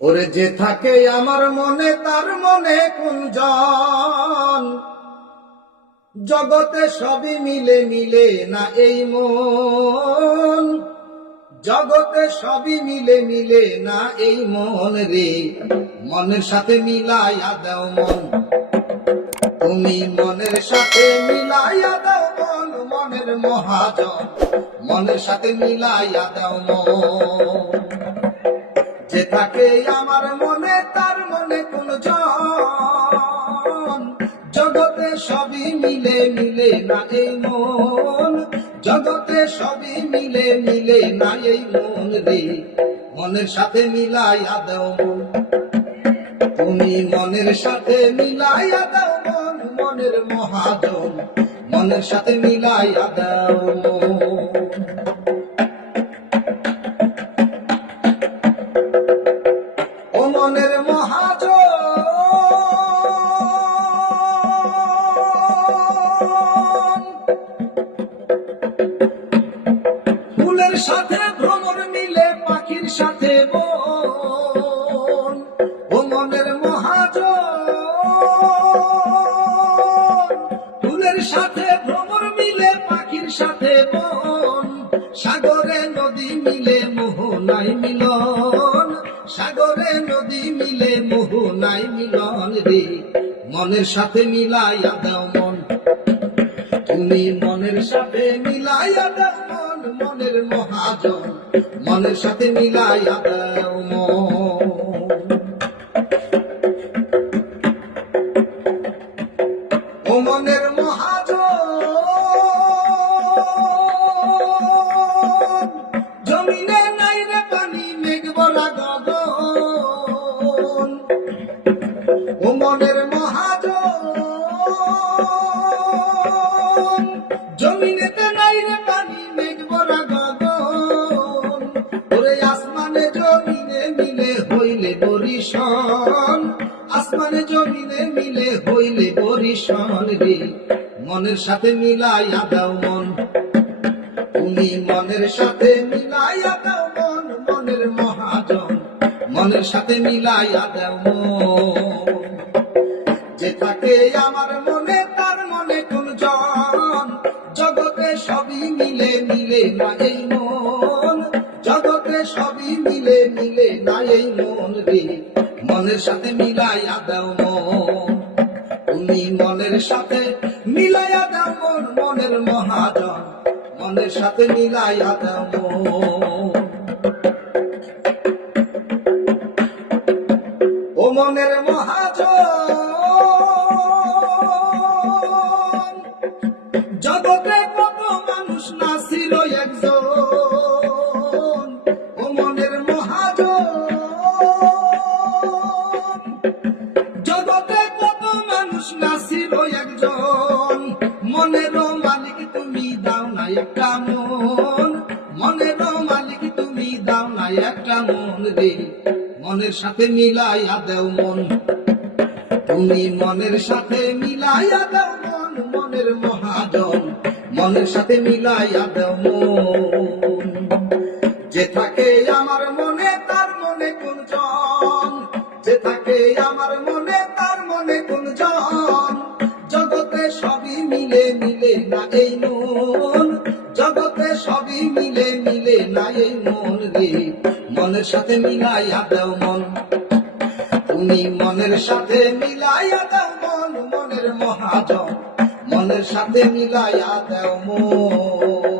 ওরে যে থাকে আমার মনে তার মনে কুঞ্জন, জগতে সবই মিলে মিলে না এই মন, জগতে সবই মিলে মিলে না এই মন রে। মনের সাথে মিলাইয়া দাও মন, তুমি মনের সাথে মিলাইয়া দাও মন, মনের মহাজন মনের সাথে মিলাইয়া দাও মন। যে থাকে আমার মনে তার মনে কুঞ্জন, জগতে সবই মিলে মিলে না এই মন, জগতে সবই মিলে মিলে না এই মন রে। মনের সাথে মিলাইয়া দাও মন, তুমি মনের সাথে মিলাইয়া দাও মন, মনের মহাজন মনের সাথে মিলাইয়া দাও মন। ও মনের মহাজন, ফুলের সাথে ভ্রমর মিলে পাখির সাথে বন। ও মনের মহাজন, ফুলের সাথে ভ্রমর মিলে পাখির সাথে বন। সাগরে নদী মিলে মোহনায় মিলন, সাগরে নদী মিলে মোহনায় মিলন রে। মনের সাথে মিলাইয়া দাও মন, তুমি মনের সাথে মিলাইয়া দাও মন, মনের মহাজন মনের সাথে মিলাইয়া দাও মন। ও মনের মহাজন, জমিনে নাই রে পানি মেঘ ভরা গগন। ও মনের মহাজন, জমিনেতে নাই রে পানি মেঘ ভরা গগন। ওরে আসমানে জমিনে মিলে হইলে বরিশন, আসমানে জমিনে মিলে হইলে বরিশন রে। মনের সাথে মিলাইয়া দাও মন, তুমি মনের সাথে মিলাইয়া দাও মন, মনের মহাজন মনের সাথে মিলাইয়া দাও মন। যে থাকে আমার মনে তার মনে কুঞ্জন, জগতে সবই মিলে মিলে না এই মন, জগতে সবই মিলে মিলে না এই মন রে। মনের সাথে মিলাইয়া দাও মন, তুমি মনের সাথে মিলাইয়া দাও মন, মনের মহাজন মনের সাথে মিলাইয়া দাও মন। ও মনের মহাজন, জগতে কত মানুষ না ছিল একজন। ও মনের মহাজন, জগতে কত মানুষ না ছিল একজন। মনেরও মালিক তুমি দাও না একটা মন, মনেরও মালিক তুমি দাও না একটা মন রে। মনের সাথে মিলাইয়া দাও মন, তুমি মনের সাথে মিলাইয়া দাও মন, মনের মহাজন মনের সাথে মিলাইয়া দাও মন। যে থাকে আমার মনে তার মনে কুঞ্জন, যে থাকে আমার মনে তার মনে কুঞ্জন। জগতে সবই মিলে মিলে না এই মন, জগতে সবই মিলে মিলে না এই মন রে। মনের সাথে মিলাইয়া দাও মন, তুমি মনের সাথে মিলাইয়া দাও মন, মনের মহাজন মনের সাথে মিলাইয়া দাও মন।